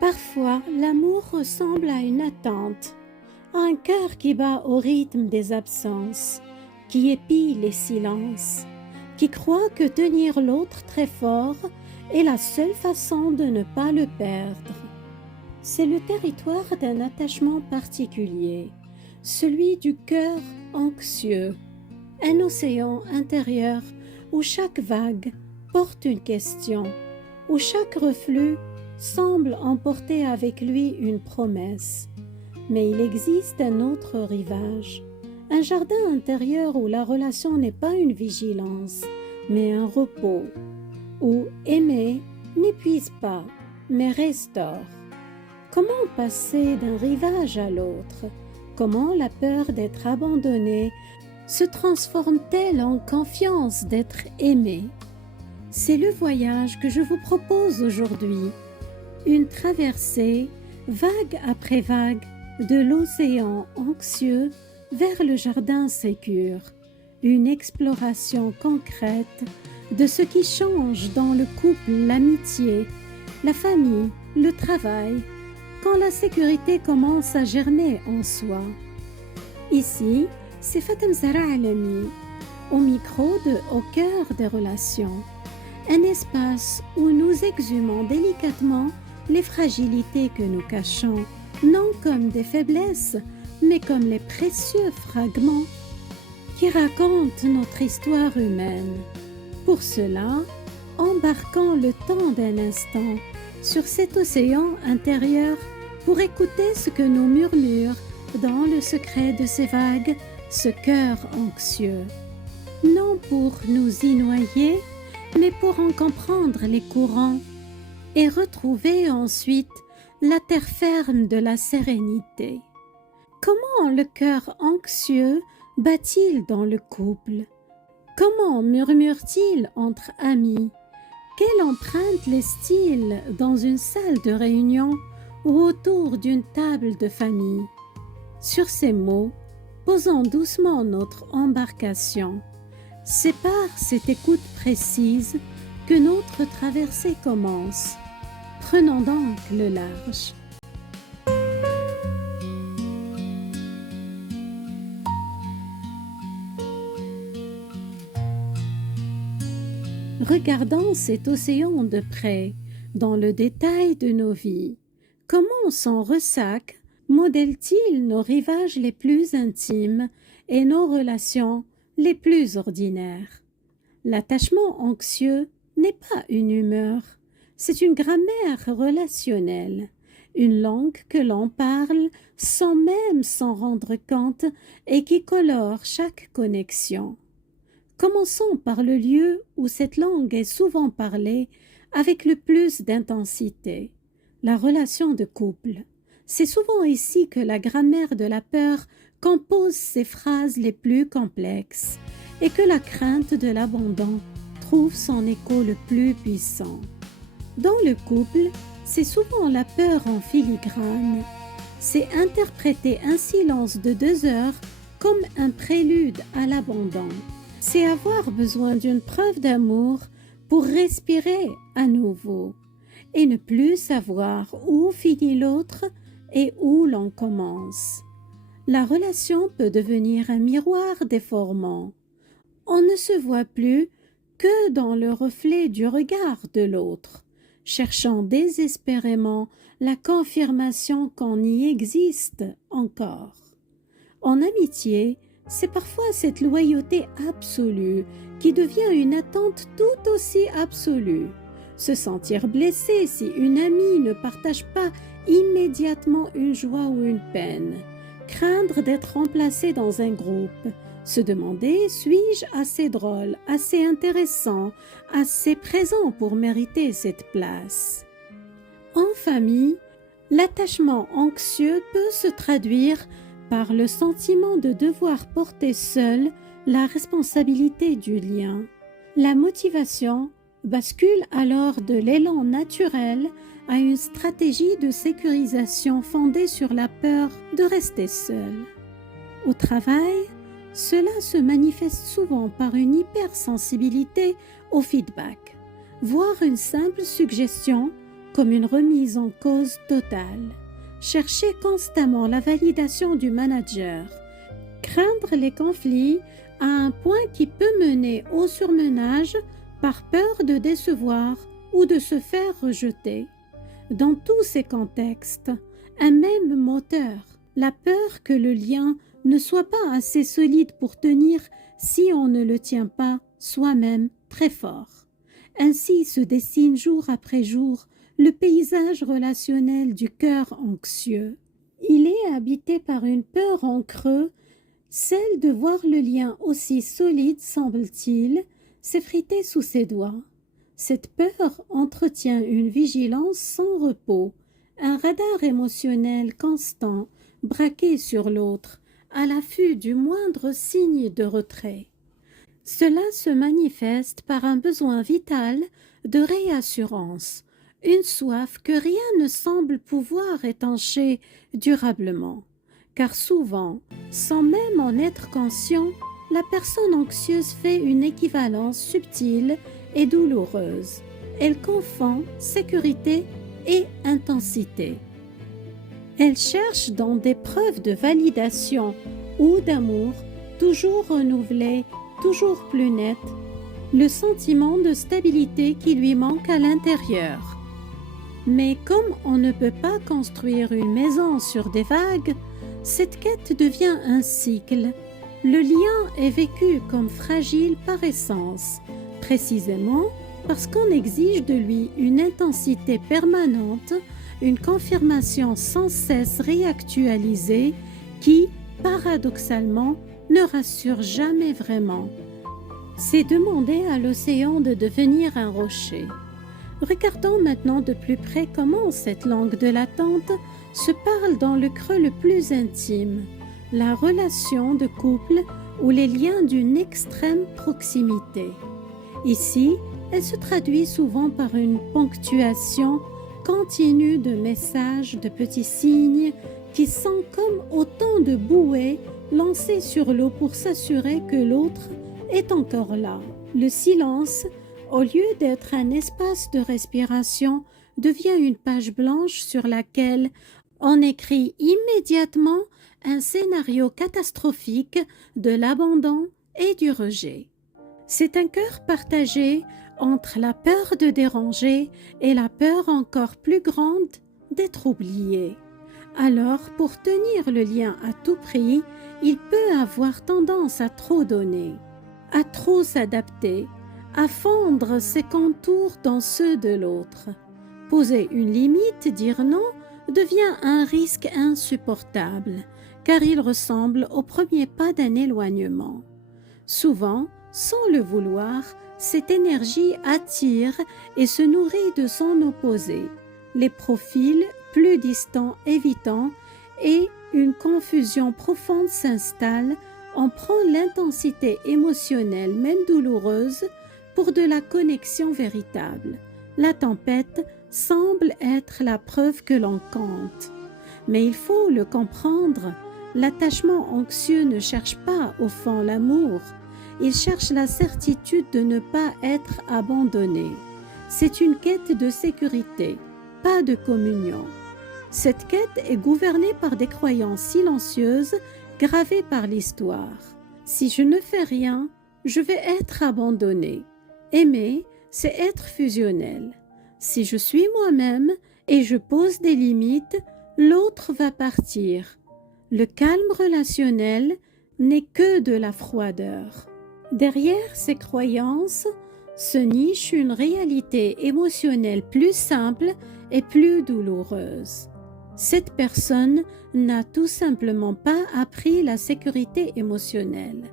Parfois, l'amour ressemble à une attente, à un cœur qui bat au rythme des absences, qui épie les silences, qui croit que tenir l'autre très fort est la seule façon de ne pas le perdre. C'est le territoire d'un attachement particulier, celui du cœur anxieux, un océan intérieur où chaque vague porte une question, où chaque reflux semble emporter avec lui une promesse. Mais il existe un autre rivage, un jardin intérieur où la relation n'est pas une vigilance, mais un repos, où aimer n'épuise pas, mais restaure. Comment passer d'un rivage à l'autre? Comment la peur d'être abandonné se transforme-t-elle en confiance d'être aimé? C'est le voyage que je vous propose aujourd'hui, une traversée, vague après vague, de l'océan anxieux vers le jardin sécure, une exploration concrète de ce qui change dans le couple, l'amitié, la famille, le travail, quand la sécurité commence à germer en soi. Ici, c'est Fatem Zahra Alami, au micro de Au cœur des relations, un espace où nous exhumons délicatement les fragilités que nous cachons, non comme des faiblesses, mais comme les précieux fragments qui racontent notre histoire humaine. Pour cela, embarquons le temps d'un instant sur cet océan intérieur pour écouter ce que nous murmure dans le secret de ces vagues, ce cœur anxieux. Non pour nous y noyer, mais pour en comprendre les courants et retrouver ensuite la terre ferme de la sérénité. Comment le cœur anxieux bat-il dans le couple? Comment murmure-t-il entre amis? Quelle empreinte laisse-t-il dans une salle de réunion ou autour d'une table de famille? Sur ces mots, posons doucement notre embarcation. C'est par cette écoute précise que notre traversée commence. Prenons donc le large. Regardons cet océan de près, dans le détail de nos vies. Comment son ressac modèle-t-il nos rivages les plus intimes et nos relations les plus ordinaires? L'attachement anxieux n'est pas une humeur, c'est une grammaire relationnelle, une langue que l'on parle sans même s'en rendre compte et qui colore chaque connexion. Commençons par le lieu où cette langue est souvent parlée avec le plus d'intensité, la relation de couple. C'est souvent ici que la grammaire de la peur compose ses phrases les plus complexes et que la crainte de l'abandon trouve son écho le plus puissant. Dans le couple, c'est souvent la peur en filigrane. C'est interpréter un silence de 2 heures comme un prélude à l'abandon. C'est avoir besoin d'une preuve d'amour pour respirer à nouveau et ne plus savoir où finit l'autre et où l'on commence. La relation peut devenir un miroir déformant. On ne se voit plus que dans le reflet du regard de l'autre, cherchant désespérément la confirmation qu'on y existe encore. En amitié, c'est parfois cette loyauté absolue qui devient une attente tout aussi absolue. Se sentir blessé si une amie ne partage pas immédiatement une joie ou une peine. Craindre d'être remplacé dans un groupe. Se demander, suis-je assez drôle, assez intéressant, assez présent pour mériter cette place? En famille, l'attachement anxieux peut se traduire par le sentiment de devoir porter seul la responsabilité du lien. La motivation bascule alors de l'élan naturel à une stratégie de sécurisation fondée sur la peur de rester seul. Au travail, cela se manifeste souvent par une hypersensibilité au feedback. Voir une simple suggestion comme une remise en cause totale. Chercher constamment la validation du manager. Craindre les conflits à un point qui peut mener au surmenage par peur de décevoir ou de se faire rejeter. Dans tous ces contextes, un même moteur, la peur que le lien ne soit pas assez solide pour tenir si on ne le tient pas soi-même très fort. Ainsi se dessine jour après jour le paysage relationnel du cœur anxieux. Il est habité par une peur en creux, celle de voir le lien aussi solide, semble-t-il, s'effriter sous ses doigts. Cette peur entretient une vigilance sans repos, un radar émotionnel constant, braqué sur l'autre, à l'affût du moindre signe de retrait. Cela se manifeste par un besoin vital de réassurance, une soif que rien ne semble pouvoir étancher durablement, car souvent, sans même en être conscient, la personne anxieuse fait une équivalence subtile et douloureuse. Elle confond sécurité et intensité. Elle cherche dans des preuves de validation ou d'amour toujours renouvelées, toujours plus nettes, le sentiment de stabilité qui lui manque à l'intérieur. Mais comme on ne peut pas construire une maison sur des vagues, cette quête devient un cycle. Le lien est vécu comme fragile par essence, précisément parce qu'on exige de lui une intensité permanente, une confirmation sans cesse réactualisée qui, paradoxalement, ne rassure jamais vraiment. C'est demander à l'océan de devenir un rocher. Regardons maintenant de plus près comment cette langue de l'attente se parle dans le creux le plus intime, la relation de couple ou les liens d'une extrême proximité. Ici, elle se traduit souvent par une ponctuation continue de messages, de petits signes qui sont comme autant de bouées lancées sur l'eau pour s'assurer que l'autre est encore là. Le silence, au lieu d'être un espace de respiration, devient une page blanche sur laquelle on écrit immédiatement un scénario catastrophique de l'abandon et du rejet. C'est un cœur partagé entre la peur de déranger et la peur encore plus grande d'être oublié. Alors, pour tenir le lien à tout prix, il peut avoir tendance à trop donner, à trop s'adapter, à fondre ses contours dans ceux de l'autre. Poser une limite, dire non, devient un risque insupportable, car il ressemble au premier pas d'un éloignement. Souvent, sans le vouloir, cette énergie attire et se nourrit de son opposé. Les profils plus distants évitant et une confusion profonde s'installe, on prend l'intensité émotionnelle, même douloureuse, pour de la connexion véritable. La tempête semble être la preuve que l'on compte. Mais il faut le comprendre, l'attachement anxieux ne cherche pas au fond l'amour, il cherche la certitude de ne pas être abandonné. C'est une quête de sécurité, pas de communion. Cette quête est gouvernée par des croyances silencieuses gravées par l'histoire. Si je ne fais rien, je vais être abandonné. Aimer, c'est être fusionnel. Si je suis moi-même et je pose des limites, l'autre va partir. Le calme relationnel n'est que de la froideur. Derrière ces croyances se niche une réalité émotionnelle plus simple et plus douloureuse. Cette personne n'a tout simplement pas appris la sécurité émotionnelle.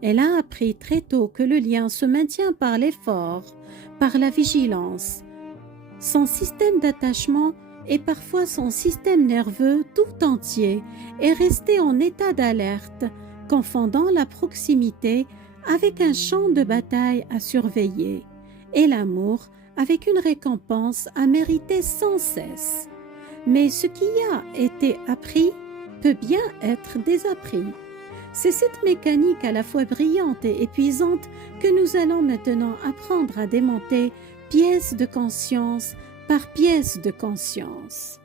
Elle a appris très tôt que le lien se maintient par l'effort, par la vigilance. Son système d'attachement et parfois son système nerveux tout entier est resté en état d'alerte, confondant la proximité avec un champ de bataille à surveiller et l'amour avec une récompense à mériter sans cesse. Mais ce qui a été appris peut bien être désappris. C'est cette mécanique à la fois brillante et épuisante que nous allons maintenant apprendre à démonter pièce de conscience par pièce de conscience.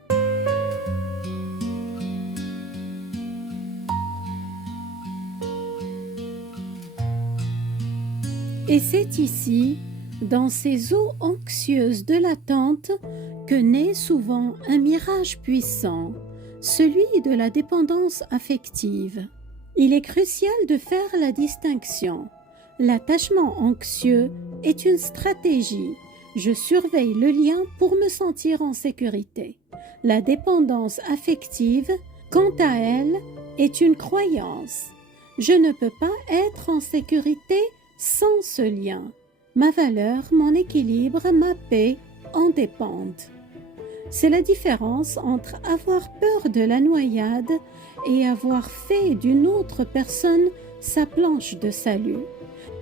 Et c'est ici, dans ces eaux anxieuses de l'attente, que naît souvent un mirage puissant, celui de la dépendance affective. Il est crucial de faire la distinction. L'attachement anxieux est une stratégie. Je surveille le lien pour me sentir en sécurité. La dépendance affective, quant à elle, est une croyance. Je ne peux pas être en sécurité sans ce lien. Ma valeur, mon équilibre, ma paix en dépendent. C'est la différence entre avoir peur de la noyade et avoir fait d'une autre personne sa planche de salut.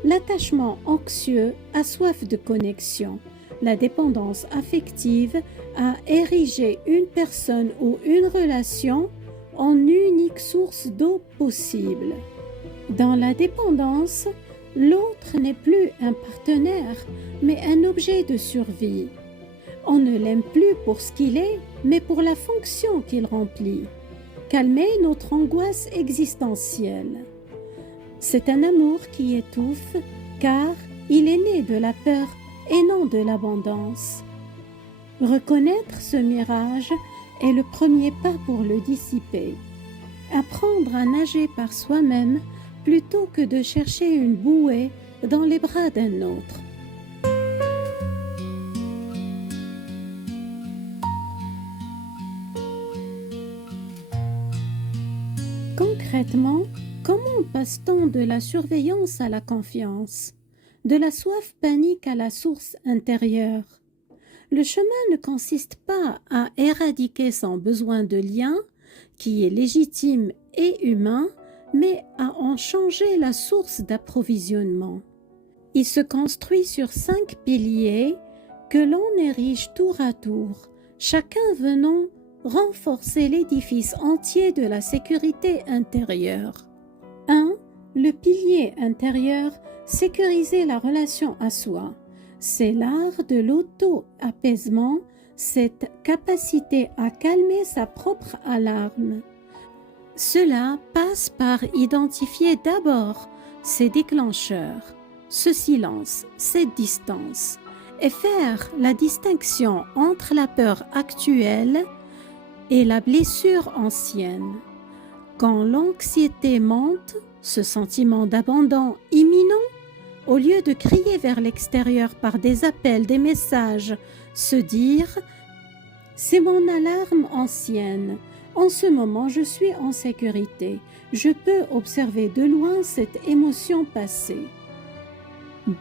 L'attachement anxieux a soif de connexion. La dépendance affective a érigé une personne ou une relation en unique source d'eau possible. Dans la dépendance, l'autre n'est plus un partenaire, mais un objet de survie. On ne l'aime plus pour ce qu'il est, mais pour la fonction qu'il remplit. Calmer notre angoisse existentielle. C'est un amour qui étouffe, car il est né de la peur et non de l'abondance. Reconnaître ce mirage est le premier pas pour le dissiper. Apprendre à nager par soi-même plutôt que de chercher une bouée dans les bras d'un autre. Concrètement, comment passe-t-on de la surveillance à la confiance, de la soif panique à la source intérieure? Le chemin ne consiste pas à éradiquer son besoin de lien, qui est légitime et humain, mais à en changer la source d'approvisionnement. Il se construit sur 5 piliers que l'on érige tour à tour, chacun venant renforcer l'édifice entier de la sécurité intérieure. 1. Le pilier intérieur, sécuriser la relation à soi. C'est l'art de l'auto-apaisement, cette capacité à calmer sa propre alarme. Cela passe par identifier d'abord ses déclencheurs, ce silence, cette distance, et faire la distinction entre la peur actuelle et la blessure ancienne. Quand l'anxiété monte, ce sentiment d'abandon imminent, au lieu de crier vers l'extérieur par des appels, des messages, se dire « C'est mon alarme ancienne, en ce moment je suis en sécurité, je peux observer de loin cette émotion passée. »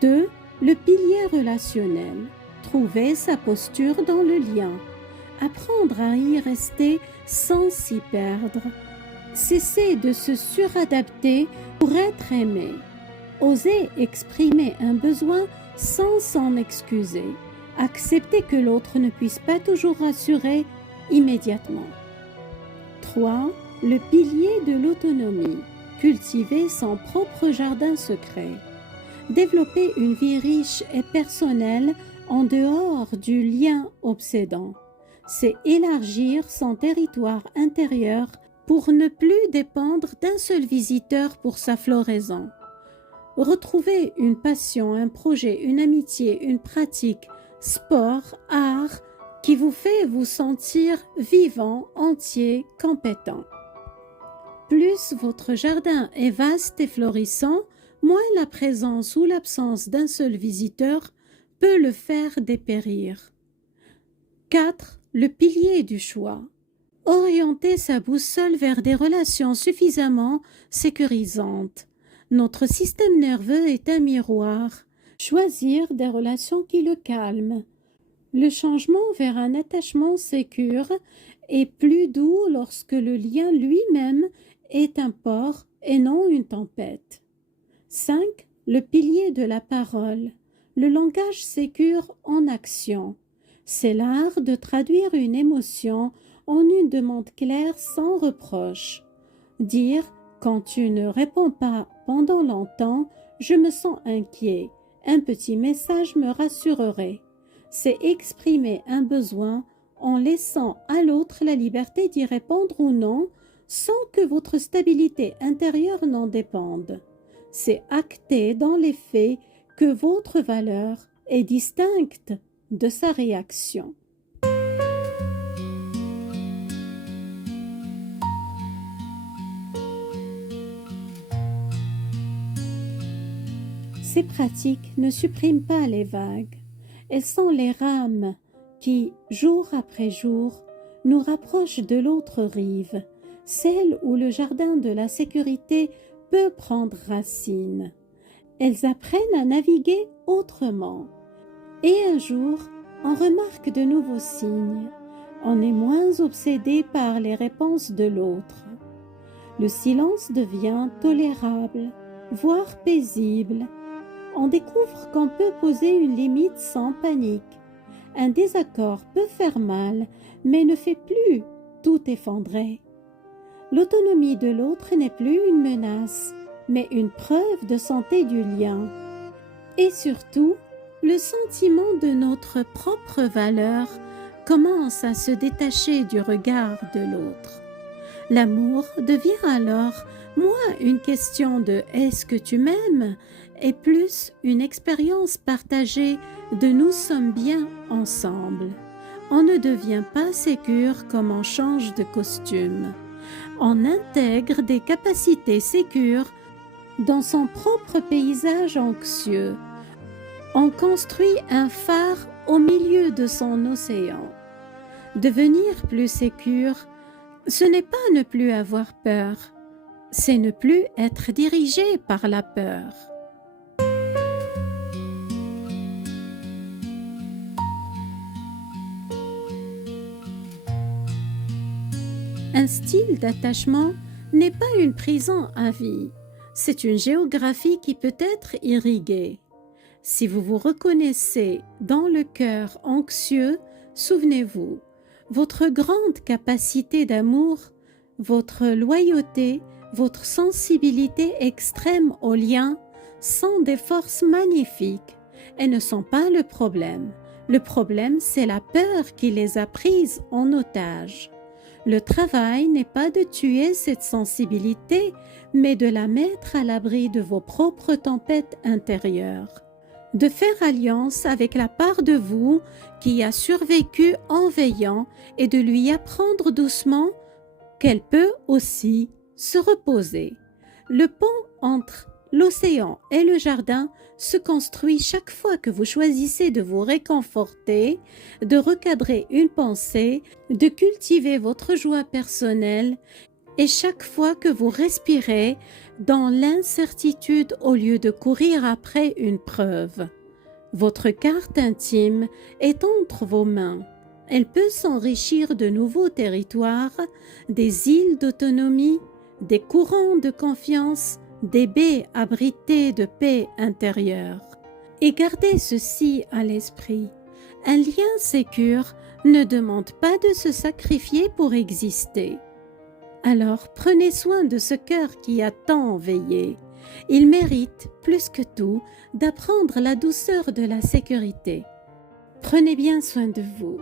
2. Le pilier relationnel, trouver sa posture dans le lien. Apprendre à y rester sans s'y perdre. Cesser de se suradapter pour être aimé. Oser exprimer un besoin sans s'en excuser. Accepter que l'autre ne puisse pas toujours rassurer immédiatement. 3. Le pilier de l'autonomie. Cultiver son propre jardin secret. Développer une vie riche et personnelle en dehors du lien obsédant. C'est élargir son territoire intérieur pour ne plus dépendre d'un seul visiteur pour sa floraison. Retrouver une passion, un projet, une amitié, une pratique, sport, art, qui vous fait vous sentir vivant, entier, compétent. Plus votre jardin est vaste et florissant, moins la présence ou l'absence d'un seul visiteur peut le faire dépérir. 4. Le pilier du choix. Orienter sa boussole vers des relations suffisamment sécurisantes. Notre système nerveux est un miroir. Choisir des relations qui le calment. Le changement vers un attachement sécure est plus doux lorsque le lien lui-même est un port et non une tempête. 5. Le pilier de la parole. Le langage sécure en action. C'est l'art de traduire une émotion en une demande claire sans reproche. Dire « quand tu ne réponds pas pendant longtemps, je me sens inquiet. Un petit message me rassurerait. » c'est exprimer un besoin en laissant à l'autre la liberté d'y répondre ou non, sans que votre stabilité intérieure n'en dépende. C'est acter dans les faits que votre valeur est distincte de sa réaction. Ces pratiques ne suppriment pas les vagues. Elles sont les rames qui, jour après jour, nous rapprochent de l'autre rive, celle où le jardin de la sécurité peut prendre racine. Elles apprennent à naviguer autrement. Et un jour, on remarque de nouveaux signes. On est moins obsédé par les réponses de l'autre. Le silence devient tolérable, voire paisible. On découvre qu'on peut poser une limite sans panique. Un désaccord peut faire mal, mais ne fait plus tout effondrer. L'autonomie de l'autre n'est plus une menace, mais une preuve de santé du lien. Et surtout, le sentiment de notre propre valeur commence à se détacher du regard de l'autre. L'amour devient alors moins une question de « est-ce que tu m'aimes ?» et plus une expérience partagée de « nous sommes bien ensemble ». On ne devient pas sécure comme on change de costume. On intègre des capacités sécures dans son propre paysage anxieux. On construit un phare au milieu de son océan. Devenir plus sécure, ce n'est pas ne plus avoir peur, c'est ne plus être dirigé par la peur. Un style d'attachement n'est pas une prison à vie, c'est une géographie qui peut être irriguée. Si vous vous reconnaissez dans le cœur anxieux, souvenez-vous, votre grande capacité d'amour, votre loyauté, votre sensibilité extrême aux liens sont des forces magnifiques et ne sont pas le problème. Le problème, c'est la peur qui les a prises en otage. Le travail n'est pas de tuer cette sensibilité, mais de la mettre à l'abri de vos propres tempêtes intérieures. De faire alliance avec la part de vous qui a survécu en veillant et de lui apprendre doucement qu'elle peut aussi se reposer. Le pont entre l'océan et le jardin se construit chaque fois que vous choisissez de vous réconforter, de recadrer une pensée, de cultiver votre joie personnelle et chaque fois que vous respirez dans l'incertitude au lieu de courir après une preuve. Votre carte intime est entre vos mains. Elle peut s'enrichir de nouveaux territoires, des îles d'autonomie, des courants de confiance, des baies abritées de paix intérieure. Et gardez ceci à l'esprit, un lien sécure ne demande pas de se sacrifier pour exister. Alors prenez soin de ce cœur qui a tant veillé. Il mérite, plus que tout, d'apprendre la douceur de la sécurité. Prenez bien soin de vous.